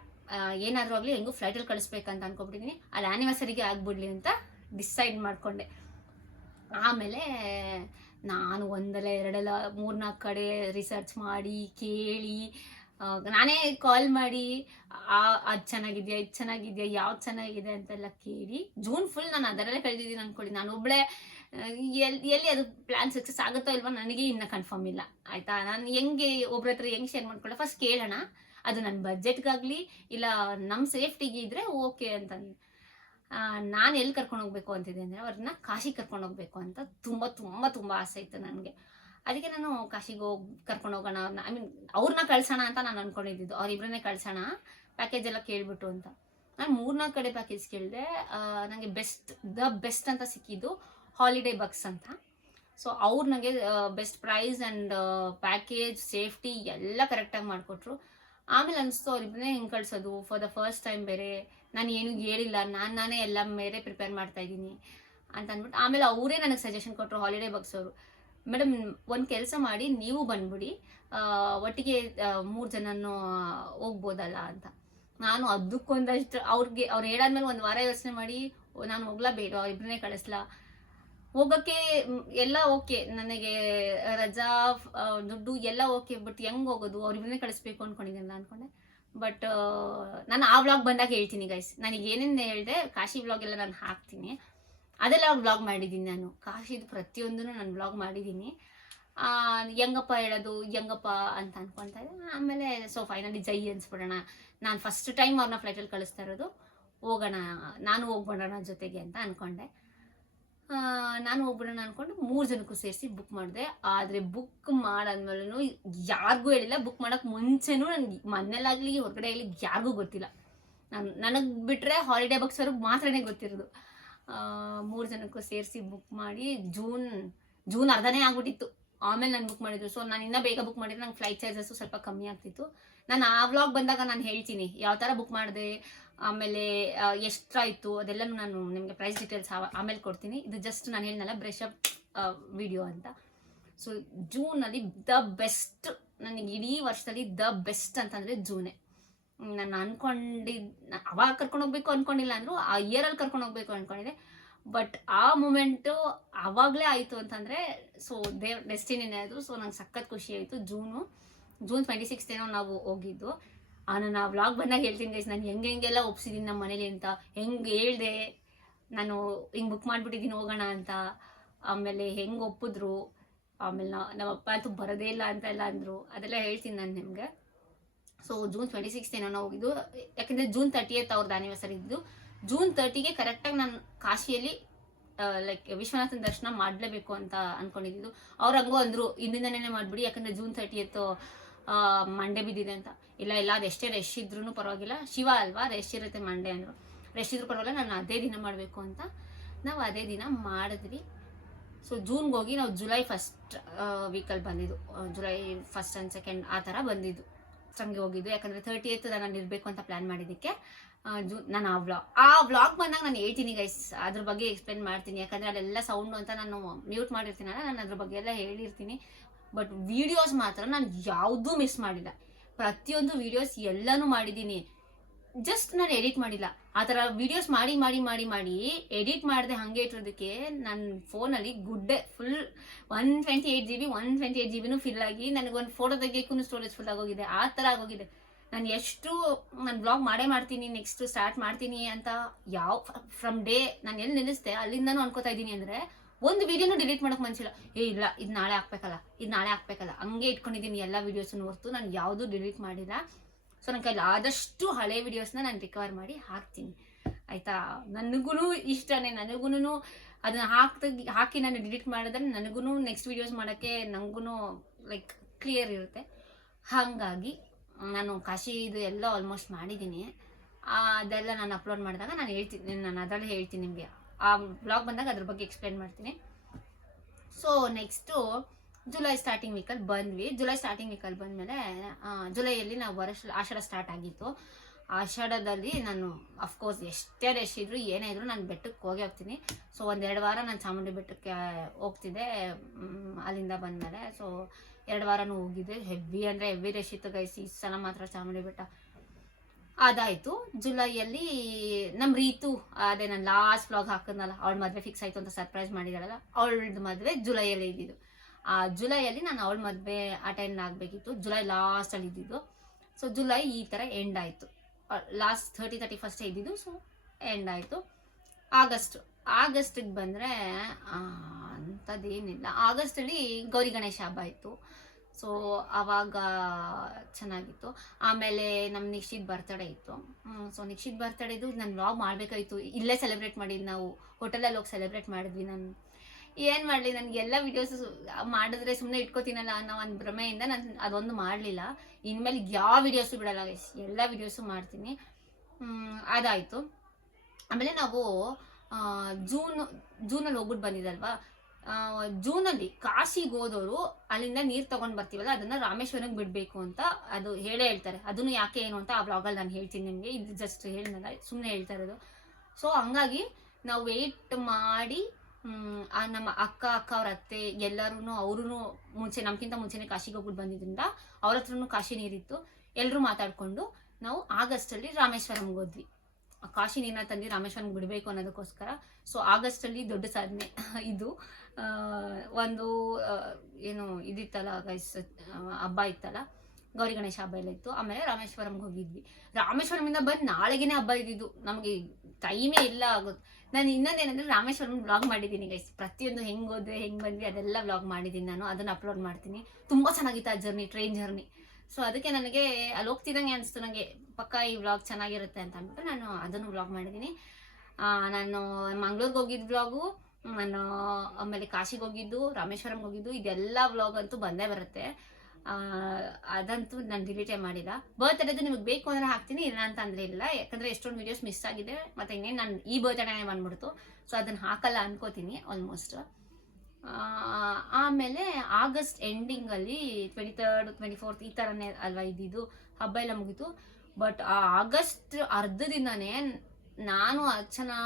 ಏನಾದರೂ ಆಗಲಿ ಹೆಂಗೂ ಫ್ಲೈಟಲ್ಲಿ ಕಳಿಸ್ಬೇಕಂತ ಅಂದ್ಕೊಬಿಟ್ಟಿದ್ದೀನಿ, ಅಲ್ಲಿ ಆ್ಯನಿವರ್ಸರಿಗೆ ಆಗ್ಬಿಡ್ಲಿ ಅಂತ ಡಿಸೈಡ್ ಮಾಡಿಕೊಂಡೆ. ಆಮೇಲೆ ನಾನು ಒಂದಲ್ಲ ಎರಡಲ್ಲ 3-4 ಕಡೆ ರಿಸರ್ಚ್ ಮಾಡಿ ಕೇಳಿ, ನಾನೇ ಕಾಲ್ ಮಾಡಿ ಅದು ಚೆನ್ನಾಗಿದೆಯಾ, ಇದು ಚೆನ್ನಾಗಿದೆಯಾ, ಯಾವ್ದು ಚೆನ್ನಾಗಿದೆ ಅಂತೆಲ್ಲ ಕೇಳಿ ಜೂನ್ ಫುಲ್ ನಾನು ಅದರಲ್ಲೇ ಕಳೆದಿದ್ದೀನಿ ಅಂದ್ಕೊಳ್ಳಿ. ನಾನು ಒಬ್ಬಳೇ ಎಲ್ಲಿ ಅದು ಪ್ಲ್ಯಾನ್ ಸಕ್ಸಸ್ ಆಗುತ್ತೋ ಇಲ್ವೋ ನನಗೆ ಇನ್ನೂ ಕನ್ಫರ್ಮ್ ಇಲ್ಲ, ಆಯಿತಾ. ನಾನು ಹೆಂಗೆ ಒಬ್ರ ಹತ್ರ ಹೆಂಗೆ ಶೇರ್ ಮಾಡ್ಕೊಳ್ಳೋ, ಫಸ್ಟ್ ಕೇಳೋಣ, ಅದು ನನ್ನ ಬಜೆಟ್ಗಾಗಲಿ ಇಲ್ಲ ನಮ್ಮ ಸೇಫ್ಟಿಗೆ ಇದ್ದರೆ ಓಕೆ ಅಂತಂದು. ನಾನು ಎಲ್ಲಿ ಕರ್ಕೊಂಡು ಹೋಗ್ಬೇಕು ಅಂತಿದ್ದೆ ಅಂದರೆ, ಅವ್ರನ್ನ ಕಾಶಿಗೆ ಕರ್ಕೊಂಡು ಹೋಗ್ಬೇಕು ಅಂತ ತುಂಬ ಆಸೆ ಇತ್ತು ನನಗೆ. ಅದಕ್ಕೆ ನಾನು ಕಾಶಿಗೆ ಹೋಗಿ ಕರ್ಕೊಂಡು ಹೋಗೋಣ ಅವ್ರನ್ನ, ಅವ್ರನ್ನ ಕಳ್ಸೋಣ ಅಂತ ನಾನು ಅಂದ್ಕೊಂಡಿದ್ದು. ಅವ್ರಿಬ್ಬರನ್ನೇ ಕಳ್ಸೋಣ, ಪ್ಯಾಕೇಜ್ ಎಲ್ಲ ಕೇಳಿಬಿಟ್ಟು ಅಂತ. ನಾನು 3-4 ಕಡೆ ಪ್ಯಾಕೇಜ್ ಕೇಳಿದೆ. ನನಗೆ ದ ಬೆಸ್ಟ್ ಅಂತ ಸಿಕ್ಕಿದ್ದು ಹಾಲಿಡೇ ಬಕ್ಸ್ ಅಂತ. ಸೊ ಅವ್ರು ನನಗೆ best price and package safety ಎಲ್ಲ ಕರೆಕ್ಟಾಗಿ ಮಾಡಿಕೊಟ್ರು. ಆಮೇಲೆ ಅನಿಸ್ತು ಅವ್ರಿಬ್ಬರನ್ನೇ ಹಿಂಗೆ ಕಳಿಸೋದು ಫಾರ್ ದ ಫಸ್ಟ್ ಟೈಮ್, ಬೇರೆ ನಾನು ಏನೂ ಹೇಳಿಲ್ಲ, ನಾನೇ ಎಲ್ಲ ಬೇರೆ ಪ್ರಿಪೇರ್ ಮಾಡ್ತಾಯಿದ್ದೀನಿ ಅಂತ ಅಂದ್ಬಿಟ್ಟು. ಆಮೇಲೆ ಅವರೇ ನನಗೆ ಸಜೆಷನ್ ಕೊಟ್ಟರು, ಹಾಲಿಡೇ ಬಕ್ಸ್ ಅವರು, ಮೇಡಮ್ ಒಂದು ಕೆಲಸ ಮಾಡಿ, ನೀವು ಬಂದ್ಬಿಡಿ, ಒಟ್ಟಿಗೆ 3 ಜನನೂ ಹೋಗ್ಬೋದಲ್ಲ ಅಂತ. ನಾನು ಅದಕ್ಕೊಂದಷ್ಟು ಅವ್ರು ಹೇಳಾದ್ಮೇಲೆ 1 ವಾರ ಯೋಚನೆ ಮಾಡಿ, ನಾನು ಹೋಗ್ಲಾ ಬೇಡ, ಇಬ್ಬರನ್ನೇ ಕಳಿಸ್ಲಾ, ಹೋಗೋಕ್ಕೆ ಎಲ್ಲ ಓಕೆ, ನನಗೆ ರಜಾ ದುಡ್ಡು ಎಲ್ಲ ಓಕೆ, ಬಟ್ ಹೆಂಗೆ ಹೋಗೋದು, ಅವ್ರಿಬ್ಬರನ್ನೇ ಕಳಿಸ್ಬೇಕು ಅಂದ್ಕೊಂಡಿದ್ದೀನಿ ಅಂದ್ಕೊಂಡೆ. ಬಟ್ ನಾನು ಆ ವ್ಲಾಗ್ ಬಂದಾಗ ಹೇಳ್ತೀನಿ ಗೈಸ್, ನನಗೆ ಏನೇನು ಹೇಳಿದೆ, ಕಾಶಿ ವ್ಲಾಗ್ ಎಲ್ಲ ನಾನು ಹಾಕ್ತೀನಿ, ಅದೆಲ್ಲ ವ್ಲಾಗ್ ಮಾಡಿದ್ದೀನಿ ನಾನು. ಕಾಶಿದು ಪ್ರತಿಯೊಂದೂ ನಾನು ವ್ಲಾಗ್ ಮಾಡಿದ್ದೀನಿ. ಹೆಂಗಪ್ಪ ಹೇಳೋದು ಹೆಂಗಪ್ಪ ಅಂತ ಅಂದ್ಕೊತಾ ಇದ್ದೆ. ಆಮೇಲೆ ಸೊ ಫೈನಲಿ ಜೈ ಅನ್ಸ್ಬಿಡೋಣ, ನಾನು ಫಸ್ಟ್ ಟೈಮ್ ಅವ್ರನ್ನ ಫ್ಲೈಟಲ್ಲಿ ಕಳಿಸ್ತಾ ಇರೋದು, ಹೋಗೋಣ, ನಾನು ಹೋಗ್ಬಿಡೋಣ ಜೊತೆಗೆ ಅಂತ ಅಂದ್ಕೊಂಡೆ. ನಾನು ಹೋಗ್ಬಿಡೋಣ ಅಂದ್ಕೊಂಡು 3 ಜನಕ್ಕೂ ಸೇರಿಸಿ ಬುಕ್ ಮಾಡಿದೆ. ಆದರೆ ಬುಕ್ ಮಾಡಾದ್ಮೇಲೂ ಯಾರಿಗೂ ಹೇಳಿಲ್ಲ. ಬುಕ್ ಮಾಡೋಕ್ಕೆ ಮುಂಚೆನೂ ನನಗೆ ಮನೇಲಾಗಲಿ ಹೊರಗಡೆ ಆಗಲಿ ಯಾರಿಗೂ ಗೊತ್ತಿಲ್ಲ. ನನಗೆ ಬಿಟ್ಟರೆ ಹಾಲಿಡೇ ಬಕ್ಸ್ ಅವ್ರಿಗೆ ಮಾತ್ರನೇ ಗೊತ್ತಿರೋದು. 3 ಜನಕ್ಕೂ ಸೇರಿಸಿ ಬುಕ್ ಮಾಡಿ ಜೂನ್ ಅರ್ಧನೇ ಆಗ್ಬಿಟ್ಟಿತ್ತು ಆಮೇಲೆ ನಾನು ಬುಕ್ ಮಾಡಿದ್ದು. ಸೊ ನಾನು ಇನ್ನೂ ಬೇಗ ಬುಕ್ ಮಾಡಿದ್ರೆ ನಂಗೆ ಫ್ಲೈಟ್ ಚಾರ್ಜಸ್ಸು ಸ್ವಲ್ಪ ಕಮ್ಮಿ ಆಗ್ತಿತ್ತು. ನಾನು ಆ ವ್ಲಾಗ್ ಬಂದಾಗ ನಾನು ಹೇಳ್ತೀನಿ ಯಾವ ಥರ ಬುಕ್ ಮಾಡಿದೆ, ಆಮೇಲೆ ಎಷ್ಟಾಯಿತು ಅದೆಲ್ಲನೂ ನಾನು ನಿಮಗೆ ಪ್ರೈಸ್ ಡೀಟೇಲ್ಸ್ ಆಮೇಲೆ ಕೊಡ್ತೀನಿ. ಇದು ಜಸ್ಟ್ ನಾನು ಹೇಳಿದ್ನಲ್ಲ ಬ್ರಷಪ್ ವಿಡಿಯೋ ಅಂತ. ಸೊ ಜೂನಲ್ಲಿ ದ ಬೆಸ್ಟ್, ನನಗೆ ಇಡೀ ವರ್ಷದಲ್ಲಿ ದ ಬೆಸ್ಟ್ ಅಂತಂದರೆ ಜೂನೇ. ನಾನು ಅನ್ಕೊಂಡಿದ್ದು ಅವಾಗ ಕರ್ಕೊಂಡು ಹೋಗ್ಬೇಕು ಅಂದ್ಕೊಂಡಿಲ್ಲ ಅಂದರೂ ಆ ಇಯರಲ್ಲಿ ಕರ್ಕೊಂಡು ಹೋಗ್ಬೇಕು ಅಂದ್ಕೊಂಡಿದ್ದೆ. ಬಟ್ ಆ ಮೂಮೆಂಟು ಆವಾಗಲೇ ಆಯಿತು ಅಂತಂದರೆ ಸೊ ಡೆಸ್ಟಿನಿನೇ ಅದು. ಸೊ ನಂಗೆ ಸಖತ್ ಖುಷಿ ಆಯಿತು. ಜೂನ್ 26 ಏನೋ ನಾವು ಹೋಗಿದ್ದು. ನಾನು ಆ ವ್ಲಾಗ್ ಬಂದಾಗ ಹೇಳ್ತೀನಿ ಗೈಸ್, ನಾನು ಹೆಂಗೆಲ್ಲ ಒಪ್ಸಿದ್ದೀನಿ ನಮ್ಮ ಮನೇಲಿ ಅಂತ, ಹೆಂಗೆ ಹೇಳ್ದೆ ನಾನು ಹಿಂಗೆ ಬುಕ್ ಮಾಡಿಬಿಟ್ಟಿದ್ದೀನಿ ಹೋಗೋಣ ಅಂತ, ಆಮೇಲೆ ಹೆಂಗೆ ಒಪ್ಪಿದ್ರು, ಆಮೇಲೆ ನಮ್ಮ ಅಪ್ಪ ಅಂತೂ ಬರೋದೇ ಇಲ್ಲ ಅಂತೆಲ್ಲ ಅಂದರು, ಅದೆಲ್ಲ ಹೇಳ್ತೀನಿ ನಾನು ನಿಮಗೆ. ಸೊ ಜೂನ್ 26 ಏನೋ ನಾವು ಹೋಗಿದ್ದು, ಯಾಕೆಂದರೆ June 30th ಅವ್ರದ್ದು ಆ್ಯನಿವರ್ಸರಿ ಇದ್ದು. June 30ಗೆ ಕರೆಕ್ಟಾಗಿ ನಾನು ಕಾಶಿಯಲ್ಲಿ ಲೈಕ್ ವಿಶ್ವನಾಥನ ದರ್ಶನ ಮಾಡಲೇಬೇಕು ಅಂತ ಅಂದ್ಕೊಂಡಿದ್ದು. ಅವ್ರು ಹಂಗೂ ಅಂದರು ಇಂದಿನನೇ ಮಾಡಿಬಿಡಿ, ಯಾಕಂದರೆ June 30th ಮಂಡೇ ಬಿದ್ದಿದೆ ಅಂತ. ಇಲ್ಲ ಅದು ಎಷ್ಟೇ ರಶ್ ಇದ್ರೂ ಪರವಾಗಿಲ್ಲ, ಶಿವ ಅಲ್ವಾ, ರಶ್ ಇರುತ್ತೆ ಮಂಡೇ ಅಂದರು. ರಶ್ ಇದ್ರೂ ಪರವಾಗಿಲ್ಲ, ನಾನು ಅದೇ ದಿನ ಮಾಡಬೇಕು ಅಂತ ನಾವು ಅದೇ ದಿನ ಮಾಡಿದ್ವಿ. ಸೊ ಜೂನ್ಗೆ ಹೋಗಿ ನಾವು July 1st ವೀಕಲ್ಲಿ ಬಂದಿದ್ದು, July 1st and 2nd ಆ ಥರ ಬಂದಿದ್ದು ಸಂಗೆ ಹೋಗಿದ್ದು. ಯಾಕಂದರೆ 30th ನಾನು ಇರಬೇಕು ಅಂತ ಪ್ಲ್ಯಾನ್ ಮಾಡಿದ್ದಕ್ಕೆ ನಾನು ಆ ವ್ಲಾಗ್ ಬಂದಾಗ ನಾನು ಹೇಳ್ತೀನಿ ಗೈಸ್, ಅದ್ರ ಬಗ್ಗೆ ಎಕ್ಸ್ಪ್ಲೇನ್ ಮಾಡ್ತೀನಿ. ಯಾಕಂದರೆ ಅಲ್ಲೆಲ್ಲ ಸೌಂಡು ಅಂತ ನಾನು ಮ್ಯೂಟ್ ಮಾಡಿರ್ತೀನಲ್ಲ, ನಾನು ಅದ್ರ ಬಗ್ಗೆ ಎಲ್ಲ ಹೇಳಿರ್ತೀನಿ. ಬಟ್ ವೀಡಿಯೋಸ್ ಮಾತ್ರ ನಾನು ಯಾವುದೂ ಮಿಸ್ ಮಾಡಿಲ್ಲ. ಪ್ರತಿಯೊಂದು ವೀಡಿಯೋಸ್ ಎಲ್ಲನೂ ಮಾಡಿದ್ದೀನಿ, ಜಸ್ಟ್ ನಾನು ಎಡಿಟ್ ಮಾಡಿಲ್ಲ. ಆ ಥರ ವೀಡಿಯೋಸ್ ಮಾಡಿ ಎಡಿಟ್ ಮಾಡಿದೆ ಹಾಗೆ ಇಟ್ಟಿರೋದಕ್ಕೆ ನನ್ನ ಫೋನಲ್ಲಿ ಗುಡ್ಡೆ ಫುಲ್ 128 GB ಫಿಲ್ ಆಗಿ ನನಗೊಂದು ಫೋಟೋ ತೆಗಿಯೋಕ್ಕೂ ಸ್ಟೋರೇಜ್ ಫುಲ್ ಆಗೋಗಿದೆ. ಆ ಥರ ಆಗೋಗಿದೆ. ನಾನು ಬ್ಲಾಗ್ ಮಾಡ್ತೀನಿ, ನೆಕ್ಸ್ಟ್ ಸ್ಟಾರ್ಟ್ ಮಾಡ್ತೀನಿ ಅಂತ ಫ್ರಮ್ ಡೇ ನಾನು ಎಲ್ಲಿ ನಿಲ್ಲಿಸ್ದೆ ಅಲ್ಲಿಂದನೂ ಅನ್ಕೋತಾ ಇದ್ದೀನಿ. ಅಂದರೆ ಒಂದು ವೀಡಿಯೋನು ಡಿಲೀಟ್ ಮಾಡೋಕೆ ಮನಸ್ಸಿಲ್ಲ. ಇಲ್ಲ ಇದು ನಾಳೆ ಹಾಕ್ಬೇಕಲ್ಲ ಹಂಗೆ ಇಟ್ಕೊಂಡಿದ್ದೀನಿ ಎಲ್ಲ ವೀಡಿಯೋಸನ್ನು ಹೊರತು ನಾನು ಯಾವುದೂ ಡಿಲೀಟ್ ಮಾಡಿಲ್ಲ. ಸೊ ನನ್ನ ಕೈಲಿ ಆದಷ್ಟು ಹಳೆ ವೀಡಿಯೋಸ್ನ ನಾನು ರಿಕವರ್ ಮಾಡಿ ಹಾಕ್ತೀನಿ, ಆಯಿತಾ. ನನಗೂ ಇಷ್ಟನೇ, ನನಗೂ ಅದನ್ನು ಹಾಕಿ ನಾನು ಡಿಲೀಟ್ ಮಾಡಿದ್ರೆ ನನಗೂ ನೆಕ್ಸ್ಟ್ ವೀಡಿಯೋಸ್ ಮಾಡೋಕ್ಕೆ ನನಗೂ ಲೈಕ್ ಕ್ಲಿಯರ್ ಇರುತ್ತೆ. ಹಾಗಾಗಿ ನಾನು ಕಾಶಿದು ಎಲ್ಲ ಆಲ್ಮೋಸ್ಟ್ ಮಾಡಿದ್ದೀನಿ. ಅದೆಲ್ಲ ನಾನು ಅಪ್ಲೋಡ್ ಮಾಡಿದಾಗ ನಾನು ಅದರಲ್ಲಿ ಹೇಳ್ತೀನಿ ನಿಮಗೆ. ಆ ಬ್ಲಾಗ್ ಬಂದಾಗ ಅದ್ರ ಬಗ್ಗೆ ಎಕ್ಸ್ಪ್ಲೇನ್ ಮಾಡ್ತೀನಿ. ಸೊ ನೆಕ್ಸ್ಟು ಜುಲೈ ಸ್ಟಾರ್ಟಿಂಗ್ ವೀಕಲ್ಲಿ ಬಂದ್ವಿ. ಬಂದಮೇಲೆ ಜುಲೈಯಲ್ಲಿ ನಾವು ಆಷಾಢ ಸ್ಟಾರ್ಟ್ ಆಗಿತ್ತು. ಆಷಾಢದಲ್ಲಿ ನಾನು ಅಫ್ಕೋರ್ಸ್ ಎಷ್ಟೇ ರಶ್ ಇದ್ರು ಏನೇ ಇದ್ರು ನಾನು ಬೆಟ್ಟಕ್ಕೆ ಹೋಗ್ತೀನಿ. ಸೊ 1-2 ವಾರ ನಾನು ಚಾಮುಂಡಿ ಬೆಟ್ಟಕ್ಕೆ ಹೋಗ್ತಿದ್ದೆ ಅಲ್ಲಿಂದ ಬಂದಮೇಲೆ. ಸೊ 2 ವಾರನೂ ಹೋಗಿದ್ದೆ. ಹೆವಿ ರಶ್ ಇತ್ತು ಗೈಸ್ ಈ ಸಲ ಮಾತ್ರ ಚಾಮುಂಡಿ ಬೆಟ್ಟ. ಅದಾಯಿತು. ಜುಲೈಯಲ್ಲಿ ನಮ್ಮ ರೀತು, ಅದೇ ನಾನು ಲಾಸ್ಟ್ ವ್ಲಾಗ್ ಹಾಕಿದ್ನಲ್ಲ, ಅವಳ ಮದುವೆ ಫಿಕ್ಸ್ ಆಯಿತು ಅಂತ ಸರ್ಪ್ರೈಸ್ ಮಾಡಿದಾಳಲ್ಲ, ಅವಳದ್ದು ಮದುವೆ ಜುಲೈಯಲ್ಲಿ ಇದ್ದಿದ್ದು. ಜುಲೈಯಲ್ಲಿ ನಾನು ಅವಳ ಮದುವೆ ಅಟೆಂಡ್ ಆಗಬೇಕಿತ್ತು. ಜುಲೈ ಲಾಸ್ಟಲ್ಲಿ ಇದ್ದಿದ್ದು. ಸೊ ಜುಲೈ ಈ ಥರ ಎಂಡ್ ಆಯಿತು. ಲಾಸ್ಟ್ 31st ಇದ್ದಿದ್ದು. ಸೊ ಎಂಡ್ ಆಯಿತು. ಆಗಸ್ಟಿಗೆ ಬಂದರೆ ಅಂಥದ್ದೇನಿಲ್ಲ. ಆಗಸ್ಟಲ್ಲಿ ಗೌರಿ ಗಣೇಶ ಹಬ್ಬ ಇತ್ತು. ಸೊ ಆವಾಗ ಚೆನ್ನಾಗಿತ್ತು. ಆಮೇಲೆ ನಮ್ಮ ನಿಶ್ಚಿತ್ ಬರ್ತಡೇ ಇತ್ತು. ಸೊ ನಿಶ್ಚಿತ್ ಬರ್ತಡೇದು ನಾನು ವ್ಲಾಗ್ ಮಾಡಬೇಕಾಯಿತು. ಇಲ್ಲೇ ಸೆಲೆಬ್ರೇಟ್ ಮಾಡಿದ್ದು, ನಾವು ಹೋಟೆಲಲ್ಲಿ ಹೋಗಿ ಸೆಲೆಬ್ರೇಟ್ ಮಾಡಿದ್ವಿ. ನಾನು ಏನು ಮಾಡಲಿ, ನನಗೆಲ್ಲ ವೀಡಿಯೋಸ್ ಮಾಡಿದ್ರೆ ಸುಮ್ಮನೆ ಇಟ್ಕೋತೀನಲ್ಲ ಅನ್ನೋ ಒಂದು ಭ್ರಮೆಯಿಂದ ನಾನು ಅದೊಂದು ಮಾಡಲಿಲ್ಲ. ಇನ್ಮೇಲೆ ಯಾವ ವೀಡಿಯೋಸು ಬಿಡಲ್ಲ ಗೈಸ್, ಎಲ್ಲ ವೀಡಿಯೋಸು ಮಾಡ್ತೀನಿ. ಅದಾಯಿತು. ಆಮೇಲೆ ನಾವು ಜೂನಲ್ಲಿ ಹೋಗ್ಬಿಟ್ಟು ಬಂದಿದ್ದಲ್ವಾ, ಜೂನಲ್ಲಿ ಕಾಶಿಗೆ ಹೋದವರು ಅಲ್ಲಿಂದ ನೀರು ತೊಗೊಂಡು ಬರ್ತೀವಲ್ಲ, ಅದನ್ನು ರಾಮೇಶ್ವರಂಗೆ ಬಿಡಬೇಕು ಅಂತ ಅದು ಹೇಳ್ತಾರೆ. ಅದನ್ನು ಯಾಕೆ ಏನು ಅಂತ ಆ ವ್ಲಾಗಲ್ಲಿ ನಾನು ಹೇಳ್ತೀನಿ ನಿಮಗೆ. ಇದು ಜಸ್ಟ್ ಹೇಳಿದ್ನಲ್ಲ, ಸುಮ್ಮನೆ ಹೇಳ್ತಾ ಇರೋದು. ಸೊ ಹಂಗಾಗಿ ನಾವು ವೆಯ್ಟ್ ಮಾಡಿ ನಮ್ಮ ಅಕ್ಕ ಅವ್ರ ಅತ್ತೆ ಎಲ್ಲರೂ ಅವರು ನಮ್ಗಿಂತ ಮುಂಚೆನೇ ಕಾಶಿಗೆ ಹೋಗ್ಬಿಟ್ಟು ಬಂದಿದ್ದರಿಂದ ಅವ್ರ ಹತ್ರನೂ ಕಾಶಿ ನೀರಿತ್ತು. ಎಲ್ಲರೂ ಮಾತಾಡಿಕೊಂಡು ನಾವು ಆಗಸ್ಟಲ್ಲಿ ರಾಮೇಶ್ವರಂಗೆ ಹೋದ್ವಿ. ಕಾಶಿ ನೀರನ್ನ ತಂದು ರಾಮೇಶ್ವರಂಗೆ ಬಿಡಬೇಕು ಅನ್ನೋದಕ್ಕೋಸ್ಕರ. ಸೊ ಆಗಸ್ಟಲ್ಲಿ ದೊಡ್ಡ ಸಾಧನೆ ಇದು. ಒಂದು ಏನು ಇದಿತ್ತಲ್ಲ ಗೈಸ್, ಹಬ್ಬ ಇತ್ತಲ್ಲ, ಗೌರಿ ಗಣೇಶ ಹಬ್ಬ ಎಲ್ಲ ಇತ್ತು. ಆಮೇಲೆ ರಾಮೇಶ್ವರಂಗೆ ಹೋಗಿದ್ವಿ. ರಾಮೇಶ್ವರಮಿಂದ ಬಂದು ನಾಳೆಗೇನೆ ಹಬ್ಬ ಇದ್ದಿದ್ದು, ನಮಗೆ ಟೈಮೇ ಇಲ್ಲ ಆಗುತ್ತೆ. ನಾನು ಇನ್ನೊಂದೇನೆಂದರೆ ರಾಮೇಶ್ವರಂ ವ್ಲಾಗ್ ಮಾಡಿದ್ದೀನಿ ಗೈಸ್. ಪ್ರತಿಯೊಂದು ಹೆಂಗೆ ಹೋದ್ವಿ ಹೆಂಗೆ ಬಂದ್ವಿ ಅದೆಲ್ಲ ವ್ಲಾಗ್ ಮಾಡಿದ್ದೀನಿ ನಾನು. ಅದನ್ನು ಅಪ್ಲೋಡ್ ಮಾಡ್ತೀನಿ. ತುಂಬ ಚೆನ್ನಾಗಿತ್ತು ಆ ಜರ್ನಿ, ಟ್ರೈನ್ ಜರ್ನಿ. ಸೊ ಅದಕ್ಕೆ ನನಗೆ ಅಲ್ಲಿ ಹೋಗ್ತಿದ್ದಂಗೆ ಅನಿಸ್ತು, ನನಗೆ ಪಕ್ಕ ಈ ವ್ಲಾಗ್ ಚೆನ್ನಾಗಿರುತ್ತೆ ಅಂತ ಅಂದ್ಬಿಟ್ಟು ನಾನು ಅದನ್ನು ವ್ಲಾಗ್ ಮಾಡಿದ್ದೀನಿ. ನಾನು ಮಂಗ್ಳೂರಿಗೆ ಹೋಗಿದ್ದು ವ್ಲಾಗು, ನಾನು ಆಮೇಲೆ ಕಾಶಿಗೆ ಹೋಗಿದ್ದು, ರಾಮೇಶ್ವರಂಗೆ ಹೋಗಿದ್ದು, ಇದೆಲ್ಲ ವ್ಲಾಗ್ ಅಂತೂ ಬಂದೇ ಬರುತ್ತೆ. ಅದಂತೂ ನಾನು ಡಿಲೀಟೇ ಮಾಡಿಲ್ಲ. ಬರ್ತ್ಡೇದು ನಿಮಗೆ ಬೇಕು ಅಂದರೆ ಹಾಕ್ತೀನಿ, ಇಲ್ಲ ಅಂತ ಅಂದರೆ ಇಲ್ಲ. ಯಾಕಂದರೆ ಎಷ್ಟೊಂದು ವೀಡಿಯೋಸ್ ಮಿಸ್ ಆಗಿದೆ. ಮತ್ತು ಇನ್ನೇನು ನಾನು ಈ ಬರ್ತ್ಡೇನೇ ಬಂದ್ಬಿಡ್ತು. ಸೊ ಅದನ್ನು ಹಾಕಲ್ಲ ಅನ್ಕೋತೀನಿ ಆಲ್ಮೋಸ್ಟ್. ಆಮೇಲೆ ಆಗಸ್ಟ್ ಎಂಡಿಂಗಲ್ಲಿ 23rd 24th ಈ ಥರನೇ ಅಲ್ವಾ ಇದ್ದಿದ್ದು, ಹಬ್ಬ ಎಲ್ಲ ಮುಗೀತು. ಬಟ್ ಆ ಆಗಸ್ಟ್ ಅರ್ಧ ದಿನನೇ ನಾನು ಅರ್ಚನಾ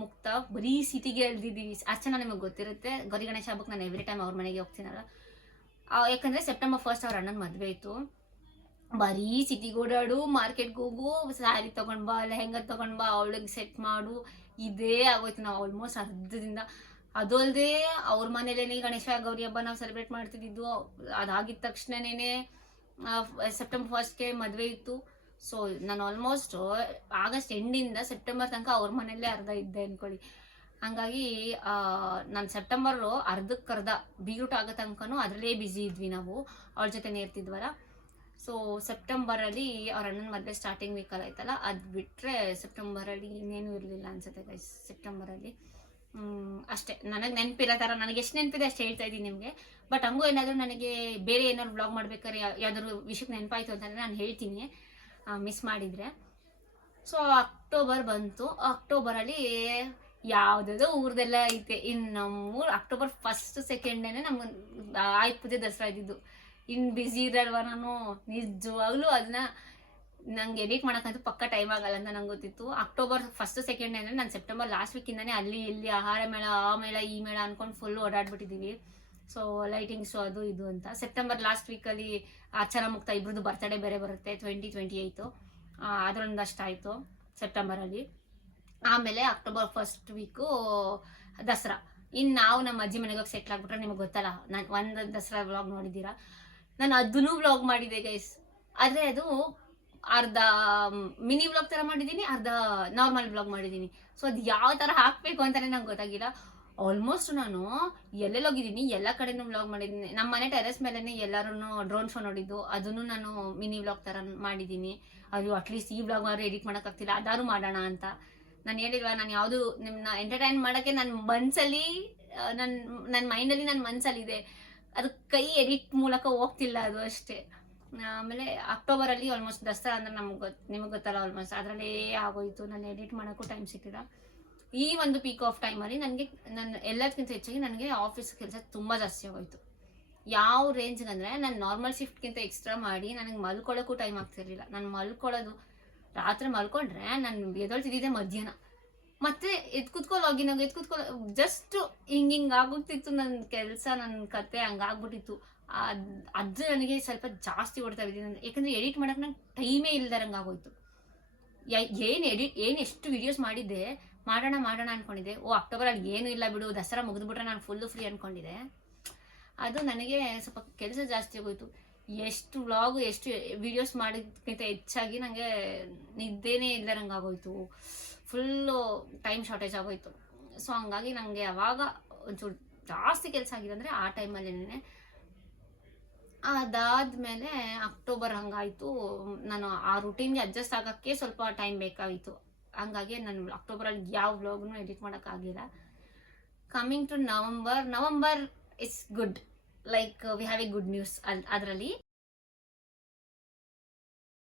ಮುಕ್ತ ಬರೀ ಸಿಟಿಗೆ ಎಳ್ದಿದ್ದೀವಿ. ಅರ್ಚನಾ ನಿಮಗೆ ಗೊತ್ತಿರುತ್ತೆ, ಗೌರಿ ಗಣೇಶ ಹಬ್ಬಕ್ಕೆ ನಾನು ಎವ್ರಿ ಟೈಮ್ ಅವ್ರ ಮನೆಗೆ ಹೋಗ್ತೀನಲ್ಲ. ಯಾಕಂದರೆ ಸೆಪ್ಟೆಂಬರ್ 1 ಅವ್ರ ಅಣ್ಣನ ಮದುವೆ ಇತ್ತು. ಬರೀ ಸಿಟಿಗೆ ಓಡಾಡು, ಮಾರ್ಕೆಟ್ಗೆ ಹೋಗು, ಸ್ಯಾರಿ ತೊಗೊಂಡು ಬಾ, ಲೆಹೆಂಗಾ ತೊಗೊಂಡು ಬಾ, ಅವಳಿಗೆ ಸೆಟ್ ಮಾಡು, ಇದೇ ಆಗೋಯ್ತು. ನಾವು ಆಲ್ಮೋಸ್ಟ್ ಅರ್ಧದಿಂದ. ಅದು ಅಲ್ಲದೆ ಅವ್ರ ಮನೇಲೇ ಗಣೇಶ ಗೌರಿ ಹಬ್ಬ ನಾವು ಸೆಲೆಬ್ರೇಟ್ ಮಾಡ್ತಿದ್ದು. ಅದಾಗಿದ್ದ ತಕ್ಷಣನೇ ಸೆಪ್ಟೆಂಬರ್ 1ಗೆ ಮದುವೆ ಇತ್ತು. ಸೊ ನಾನು ಆಲ್ಮೋಸ್ಟ್ ಆಗಸ್ಟ್ ಎಂಡಿಂದ ಸೆಪ್ಟೆಂಬರ್ ತನಕ ಅವ್ರ ಮನೆಯಲ್ಲೇ ಅರ್ಧ ಇದ್ದೆ ಅಂದ್ಕೊಳ್ಳಿ. ಹಂಗಾಗಿ ನಾನು ಸೆಪ್ಟೆಂಬರು ಅರ್ಧಕ್ಕರ್ಧ ಬೀಗೂಟ ಆಗೋ ತನಕನೂ ಅದರಲ್ಲೇ ಬ್ಯುಸಿ ಇದ್ವಿ ನಾವು, ಅವ್ರ ಜೊತೆನೇ ಇರ್ತಿದ್ವಲ್ಲ. ಸೊ ಸೆಪ್ಟೆಂಬರಲ್ಲಿ ಅವ್ರ ಅಣ್ಣನ ಮದುವೆ ಸ್ಟಾರ್ಟಿಂಗ್ ವೀಕಲ್ಲಿ ಆಯ್ತಲ್ಲ, ಅದು ಬಿಟ್ಟರೆ ಸೆಪ್ಟೆಂಬರಲ್ಲಿ ಇನ್ನೇನು ಇರಲಿಲ್ಲ ಅನ್ಸುತ್ತೆ ಗೈಸ್. ಸೆಪ್ಟೆಂಬರಲ್ಲಿ ಅಷ್ಟೇ ನನಗೆ ನೆನಪಿರೋ ಥರ, ನನಗೆ ಎಷ್ಟು ನೆನಪಿದೆ ಅಷ್ಟು ಹೇಳ್ತಾ ಇದ್ದೀನಿ ನಿಮಗೆ. ಬಟ್ ಹಂಗೂ ಏನಾದರೂ ನನಗೆ ಬೇರೆ ಏನಾದ್ರು ಬ್ಲಾಗ್ ಮಾಡ್ಬೇಕಾದ್ರೆ ಯಾವ್ದಾದ್ರು ವಿಷಯಕ್ಕೆ ನೆನಪಾಯಿತು ಅಂತಂದರೆ ನಾನು ಹೇಳ್ತೀನಿ, ಮಿಸ್ ಮಾಡಿದರೆ. ಸೊ ಅಕ್ಟೋಬರ್ ಬಂತು. ಅಕ್ಟೋಬರಲ್ಲಿ ಯಾವುದಾದ್ರು ಊರದೆಲ್ಲ ಐತೆ. ಇನ್ನು ನಮ್ಮೂರು ಅಕ್ಟೋಬರ್ 1st 2nd ನಮ್ಗೆ ಆಯುಧ ಪೂಜೆ ದಸರಾ ಇದ್ದಿದ್ದು. ಇನ್ನು ಬ್ಯುಸಿ ಇರಲ್ವ ನಾನು, ನಿಜವಾಗ್ಲೂ ಅದನ್ನ ನಂಗೆ ಎಡಿಟ್ ಮಾಡೋಕ್ಕಂತೂ ಪಕ್ಕ ಟೈಮ್ ಆಗಲ್ಲ ಅಂತ ನಂಗೆ ಗೊತ್ತಿತ್ತು. ಅಕ್ಟೋಬರ್ 1st 2nd ಅಂದರೆ ನಾನು ಸೆಪ್ಟೆಂಬರ್ ಲಾಸ್ಟ್ ವೀಕಿಂದನೇ ಅಲ್ಲಿ ಇಲ್ಲಿ ಆಹಾರ ಮೇಳ, ಆ ಮೇಳ, ಈ ಮೇಳ ಅಂದ್ಕೊಂಡು ಫುಲ್ಲು ಓಡಾಡ್ಬಿಟ್ಟಿದ್ದೀವಿ. ಸೊ ಲೈಟಿಂಗ್ಸು ಅದು ಇದು ಅಂತ. ಸೆಪ್ಟೆಂಬರ್ ಲಾಸ್ಟ್ ವೀಕಲ್ಲಿ ಅರ್ಚನಾ ಮುಕ್ತ ಇಬ್ರದ್ದು ಬರ್ತಡೇ ಬೇರೆ ಬರುತ್ತೆ, 2028 ಅದರೊಂದಷ್ಟು ಆಯಿತು ಸೆಪ್ಟೆಂಬರಲ್ಲಿ. ಆಮೇಲೆ ಅಕ್ಟೋಬರ್ 1st ವೀಕು ದಸರಾ. ಇನ್ನು ನಾವು ನಮ್ಮ ಅಜ್ಜಿ ಮನೆಗೆ ಹೋಗಿ ಸೆಟ್ಲ್ ಆಗ್ಬಿಟ್ರೆ ನಿಮಗೆ ಗೊತ್ತಲ್ಲ, ನಾನು ಒಂದು ದಸರಾ ವ್ಲಾಗ್ ನೋಡಿದ್ದೀರಾ, ನಾನು ಅದನ್ನೂ ವ್ಲಾಗ್ ಮಾಡಿದ್ದೆ ಗೈಸ್. ಆದರೆ ಅದು ಅರ್ಧ ಮಿನಿ ವ್ಲಾಗ್ ಥರ ಮಾಡಿದ್ದೀನಿ, ಅರ್ಧ ನಾರ್ಮಲ್ ವ್ಲಾಗ್ ಮಾಡಿದ್ದೀನಿ. ಸೊ ಅದು ಯಾವ ಥರ ಹಾಕಬೇಕು ಅಂತಲೇ ನಂಗೆ ಗೊತ್ತಾಗಿಲ್ಲ. ಆಲ್ಮೋಸ್ಟ್ ನಾನು ಎಲ್ಲೆಲ್ಲೋಗಿದ್ದೀನಿ, ಎಲ್ಲ ಕಡೆನೂ ವ್ಲಾಗ್ ಮಾಡಿದ್ದೀನಿ. ನಮ್ಮ ಮನೆ ಟೆರೆಸ್ ಮೇಲೇ ಎಲ್ಲರೂ ಡ್ರೋನ್ ಶೋ ನೋಡಿದ್ದು, ಅದನ್ನು ನಾನು ಮಿನಿ ವ್ಲಾಗ್ ಥರ ಮಾಡಿದ್ದೀನಿ. ಅದು ಅಟ್ಲೀಸ್ಟ್ ಈ ವ್ಲಾಗ್ ಆದ್ರೂ ಎಡಿಟ್ ಮಾಡೋಕ್ಕಾಗ್ತಿಲ್ಲ, ಅದಾದ್ರು ಮಾಡೋಣ ಅಂತ. ನಾನು ಹೇಳಿಲ್ವಾ, ನಾನು ಯಾವುದು ನಿಮ್ಮನ್ನ ಎಂಟರ್ಟೈನ್ ಮಾಡೋಕ್ಕೆ ನನ್ನ ಮನಸ್ಸಲ್ಲಿ, ನನ್ನ ಮೈಂಡಲ್ಲಿ ನನ್ನ ಮನಸ್ಸಲ್ಲಿದೆ, ಅದು ಕೈ ಎಡಿಟ್ ಮೂಲಕ ಹೋಗ್ತಿಲ್ಲ, ಅದು ಅಷ್ಟೇ. ಆಮೇಲೆ ಅಕ್ಟೋಬರಲ್ಲಿ ಆಲ್ಮೋಸ್ಟ್ ದಸರಾ ಅಂದರೆ ನಿಮಗೆ ಗೊತ್ತಲ್ಲ, ಆಲ್ಮೋಸ್ಟ್ ಅದರಲ್ಲೇ ಆಗೋಯಿತು. ನಾನು ಎಡಿಟ್ ಮಾಡೋಕ್ಕೂ ಟೈಮ್ ಸಿಕ್ಕಿಲ್ಲ. ಈ ಒಂದು ಪೀಕ್ ಆಫ್ ಟೈಮಲ್ಲಿ ನನ್ನ ಎಲ್ಲದಕ್ಕಿಂತ ಹೆಚ್ಚಾಗಿ ನನಗೆ ಆಫೀಸ್ ಕೆಲಸ ತುಂಬ ಜಾಸ್ತಿ ಆಗೋಯಿತು. ಯಾವ ರೇಂಜ್ಗೆ ಅಂದರೆ, ನಾನು ನಾರ್ಮಲ್ ಶಿಫ್ಟ್ಗಿಂತ ಎಕ್ಸ್ಟ್ರಾ ಮಾಡಿ ನನಗೆ ಮಲ್ಕೊಳ್ಳೋಕ್ಕೂ ಟೈಮ್ ಆಗ್ತಿರಲಿಲ್ಲ. ನಾನು ಮಲ್ಕೊಳ್ಳೋದು ರಾತ್ರಿ ಮಲ್ಕೊಂಡ್ರೆ ನಾನು ಎದೊಳ್ತಿದ್ದೆ ಮಧ್ಯಾಹ್ನ, ಮತ್ತೆ ಎದ್ದು ಜಸ್ಟ್ ಹಿಂಗೆ ಆಗೋಗ್ತಿತ್ತು ನನ್ನ ಕೆಲಸ, ನನ್ನ ಕತೆ ಹಂಗಾಗ್ಬಿಟ್ಟಿತ್ತು. ಅದು ನನಗೆ ಸ್ವಲ್ಪ ಜಾಸ್ತಿ ಓಡ್ತಾ ಇದ್ದೀನಿ. ಯಾಕಂದರೆ ಎಡಿಟ್ ಮಾಡೋಕ್ಕೆ ನಂಗೆ ಟೈಮೇ ಇಲ್ದಾರಂಗೆ ಆಗೋಯ್ತು. ಏನು ಎಷ್ಟು ವೀಡಿಯೋಸ್ ಮಾಡಿದ್ದೆ, ಮಾಡೋಣ ಅಂದ್ಕೊಂಡಿದ್ದೆ. ಅಕ್ಟೋಬರಲ್ಲಿ ಏನೂ ಇಲ್ಲ ಬಿಡು, ದಸರಾ ಮುಗಿದ್ಬಿಟ್ರೆ ನಾನು ಫುಲ್ಲು ಫ್ರೀ ಅಂದ್ಕೊಂಡಿದ್ದೆ. ಅದು ನನಗೆ ಸ್ವಲ್ಪ ಕೆಲಸ ಜಾಸ್ತಿ ಆಗೋಯ್ತು. ಎಷ್ಟು ವ್ಲಾಗು, ಎಷ್ಟು ವೀಡಿಯೋಸ್ ಮಾಡೋದಕ್ಕಿಂತ ಹೆಚ್ಚಾಗಿ ನನಗೆ ನಿದ್ದೆನೇ ಇಲ್ದಾರಂಗೆ ಆಗೋಯ್ತು. ಫುಲ್ಲು ಟೈಮ್ ಶಾರ್ಟೇಜ್ ಆಗೋಯ್ತು. ಸೊ ಹಂಗಾಗಿ ನನಗೆ ಅವಾಗ ಒಂಚೂರು ಜಾಸ್ತಿ ಕೆಲಸ ಆಗಿದೆ ಅಂದರೆ ಆ ಟೈಮಲ್ಲೇ. ಅದಾದಮೇಲೆ ಅಕ್ಟೋಬರ್ ಹಂಗಾಯಿತು, ನಾನು ಆ ರೂಟೀನ್ಗೆ ಅಡ್ಜಸ್ಟ್ ಆಗೋಕ್ಕೆ ಸ್ವಲ್ಪ ಟೈಮ್ ಬೇಕಾಗಿತ್ತು. ಹಂಗಾಗಿ ನಾನು ಅಕ್ಟೋಬರಲ್ಲಿ ಯಾವ ವ್ಲಾಗ್ನೂ ಎಡಿಟ್ ಮಾಡೋಕ್ಕಾಗಿಲ್ಲ. Coming to November is good, like we have a good news ಅದರಲ್ಲಿ.